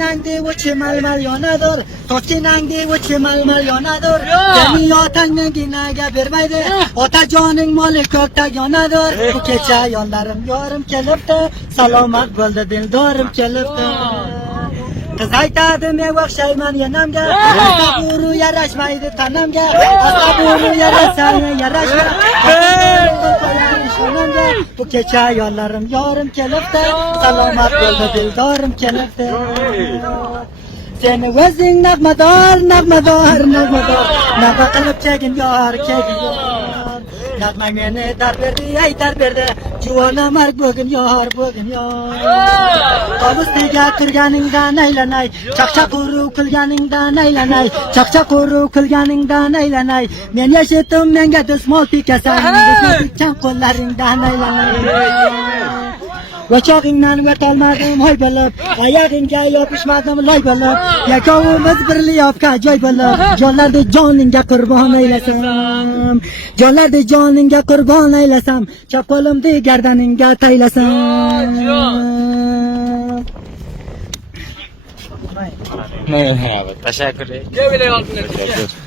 Sochginangdek o'chi malmal yonadir. Sochginangdek o'chi malmal yonadir. Seni otangning ginaga bermaydi. Otajoning moli ko'kdak yonadir. Bu kecha yonlarim yorim kelibdi. Salomat bo'ldi dildorim kelibdi. Qiz aytadi men o'xshayman yanamga. Asaburu yarashmaydi tanamga. Asaburu yarashmaydi yarashmaydi. Bu kecha yonlarim yorim kelibdi. Salomat bo'ldi dildorim kelibdi. Seni o'zing nag'mador, nag'mador, nag'mador. Nag'a qilib chegin yor, chegin yor. Nag'ma meni darberdi, aytar berdi. Juvona marg bugün yor. Qobustiga kirganingdan aylanay, chaqchaquru qilganingdan aylanay, chaqchaquru qilganingdan aylanay. Men yashitim menga dusmol tikasan, desam qo'llaringdan aylanay. O'chog'ingdan o'tolmadim hoy bo'lib, oyog'ingga yopishmadim loy bo'lib, yakovimiz birli yopga joy bo'lib, jonlarda joningga qurbon aylasam, jonlarda joningga qurbon aylasam, chap qo'limni gardaningga taylasam. Teşekkür ederim.